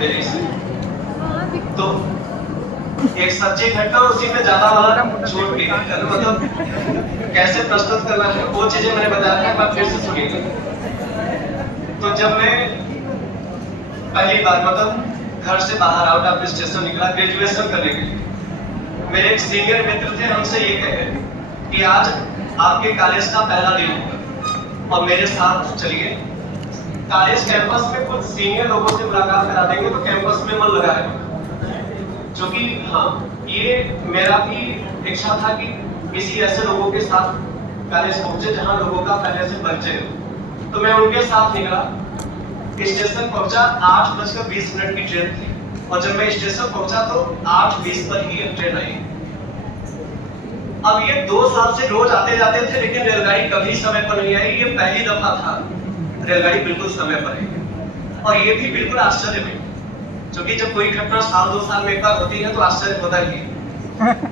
दिल्ली से। तो एक सच्ची घटना उसी में ज्यादा वाला छोड़ के मतलब कैसे प्रस्तुत करना है वो चीजें मैंने बताया था, एक बार फिर से सुनिएगा। तो जब मैं पहली बार मतलब घर से बाहर आउट ऑफ स्टेशन निकला ग्रेजुएशन करने के लिए, मेरे एक सीनियर मित्र थे, हमसे ये कहे कि आज आपके कॉलेज का पहला दिन होगा और मेरे साथ चलिए कॉलेज कैंपस में कुछ सीनियर लोगों से मुलाकात करा देंगे तो कैंपस में मन लगा रहेगा। क्योंकि हाँ, ये मेरा भी इच्छा था कि किसी ऐसे लोगों के साथ कॉलेज पहुंचे जहां लोगों का पहले से परिचय हो। तो मैं उनके साथ निकला, स्टेशन पहुंचा, 8:20 की ट्रेन थी और जब मैं स्टेशन पहुंचा तो 8:20 पर ही ट्रेन आई। अब ये 2 साल से रोज आते जाते थे लेकिन रेलगाड़ी कभी समय पर नहीं आई। ये पहली दफा था रेलगाड़ी बिल्कुल समय पर आई और ये भी बिल्कुल आश्चर्य में, क्योंकि जब कोई घटना साल 2 साल में एक बार होती है तो आश्चर्य होता ही है।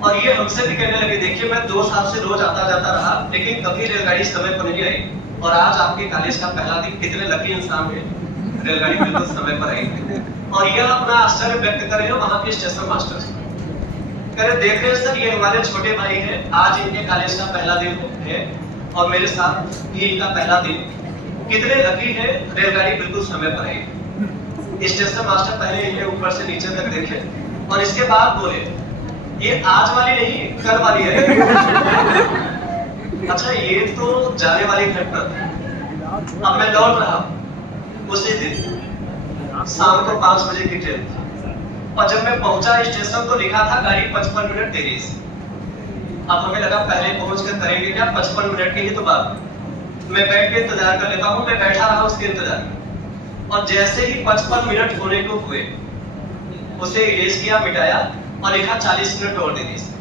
और ये हमसे भी कहने लगे देखिए मैं 2 साल से रोज आता जाता रहा लेकिन कभी रेलगाड़ी समय पर नहीं आई और आज आपके कॉलेज का पहला दिन, कितने लकी इंसान है, रेलगाड़ी बिल्कुल समय पर आई। और यह अपना आश्चर्य व्यक्त कर रहे हैं वहां के स्टेशन मास्टर से, कह रहे देख रहे सर ये हमारे छोटे भाई हैं, आज इनके कॉलेज का पहला दिन है और मेरे साथ भी इनका पहला दिन, कितने लकी है, रेलगाड़ी बिल्कुल समय पर आई। स्टेशन मास्टर पहले इन्हें ऊपर से नीचे तक देखे और इसके बाद बोले ये आज वाली नहीं कल वाली है। अच्छा ये तो जाने वाली घटना थी। अब मैं लौट रहा उसी दिन शाम को 5 बजे की ट्रेन थी और जब मैं पहुंचा स्टेशन तो लिखा था गाड़ी 55 मिनट देरी से। अब हमें लगा पहले पहुंच कर करेंगे क्या, 55 मिनट की ही तो बात। मैं बैठ के इंतजार कर लेता हूँ, मैं बैठा रहा उसके इंतजार में और जैसे ही 55 मिनट होने को हुए उसे इरेज किया, मिटाया और लिखा 40 मिनट और दे दीजिए।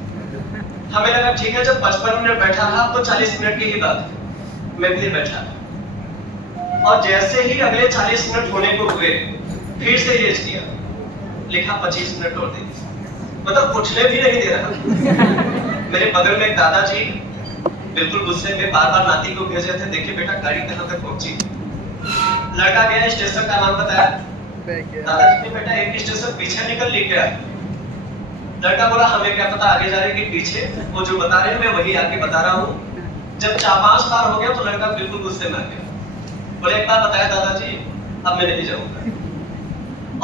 हमें लगा ठीक है जब 55 मिनट बैठा रहा तो 40 मिनट की ही बात। मैं फिर बैठा और जैसे ही अगले 40 मिनट होने को हुए फिर से इरेज किया, लिखा 25 मिनट और दे दीजिए। मतलब उठने भी नहीं दे रहा। मेरे बगल में एक दादाजी बिल्कुल गुस्से में बार बार नाती को भेज रहे थे, देखिए बेटा गाड़ी कहां तक पहुंची। लड़का गया, स्टेशन का नाम बताया, दादाजी ने बेटा एक स्टेशन पीछे निकल ली क्या। लड़का बोला हमें क्या पता आगे जा रहे कि पीछे, वो जो बता रहे हैं मैं वही आगे बता रहा हूँ। जब 4-5 बार हो गया तो लड़का बिल्कुल गुस्से में आ गया, बोले एक बार बताया दादाजी अब मैं नहीं जाऊंगा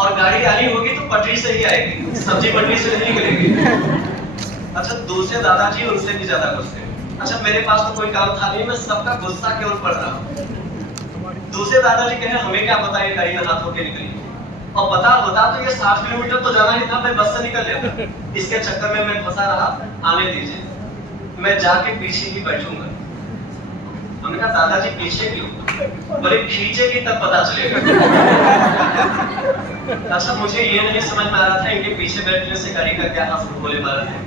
और गाड़ी आनी होगी तो पटरी से ही आएगी, सब्जी मंडी से नहीं निकलेगी। अच्छा दूसरे दादाजी उनसे भी ज्यादा गुस्से। अच्छा मेरे पास तो कोई काम था नहीं, मैं सबका गुस्सा केवल पड़ रहा हूँ। दूसरे दादाजी कहे हमें क्या पता ये गाड़ी नहा धो के निकली, और पता होता तो ये 60 किलोमीटर तो जाना ही था, मैं बस से निकल लेता। इसके चक्कर में मैं फंसा रहा, आने दीजिए मैं जाके पीछे ही बैठूंगा। हमने कहा दादाजी पीछे क्यों, बोले खींचेगी तब पता चलेगा। अच्छा मुझे ये नहीं समझ में आ रहा था इनके पीछे बैठने से गाड़ी का क्या हाथ बोले मारा है।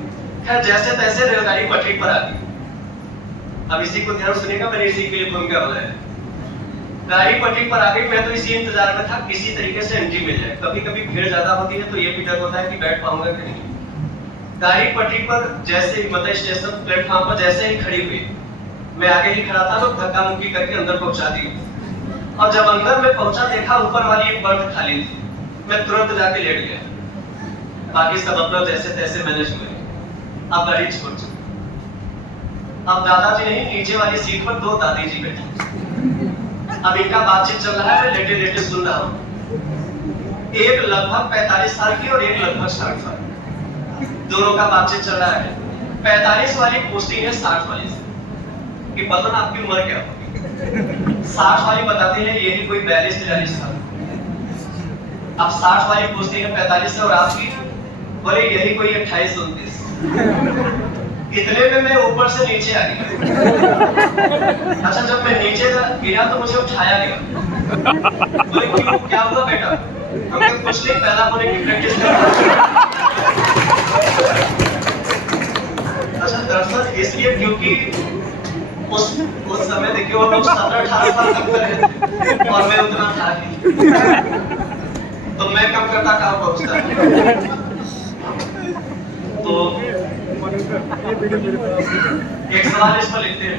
खैर जैसे तैसे रेलगाड़ी पटरी पर आ गई। अब इसी को ध्यान सुनिएगा, मैंने इसी के लिए फोन किया हुआ है। गाड़ी पटरी पर आ गई, मैं तो इसी इंतजार में था किसी तरीके से एंट्री मिल जाए। कभी कभी भीड़ ज्यादा होती है तो ये भी डर होता है कि बैठ पाऊंगा कि नहीं। गाड़ी पटरी पर जैसे ही मतलब स्टेशन प्लेटफॉर्म पर जैसे ही खड़ी हुई, मैं आगे ही खड़ा था तो धक्का मुक्की करके अंदर पहुंचा दी। और जब अंदर में पहुंचा देखा ऊपर वाली एक बर्थ खाली थी, मैं तुरंत जाके लेट गया। बाकी सब अपना जैसे तैसे मैनेज हुए। अब गाड़ी छोड़ चुकी। अब दादाजी नहीं, नीचे वाली सीट पर 2 दादी जी बैठे। अब इनका बातचीत चल रहा है, मैं लेटे लेटे सुन रहा हूँ। एक लगभग 45 साल की और एक लगभग 60 साल, दोनों का बातचीत चल रहा है। 45 वाली पूछती है 60 वाली से कि बतन आपकी उम्र क्या होगी। 60 वाली बताती है यही कोई 42-43 साल। अब 60 वाली पूछती है 45 से और आपकी, बोले यही कोई 28-29। इतने में मैं ऊपर से नीचे आ गया। अच्छा जब मैं नीचे गिरा तो मुझे उठाया गया। बोले क्यों क्या हुआ बेटा, हमने कुछ नहीं पैदा होने की प्रैक्टिस कर। अच्छा दरअसल इसलिए क्योंकि उस समय देखिए वो लोग 17-18 साल तक कर रहे थे और मैं उतना था नहीं, तो मैं कम करता कहाँ पहुंचता। तो एक सवाल इस पर लिखते हैं।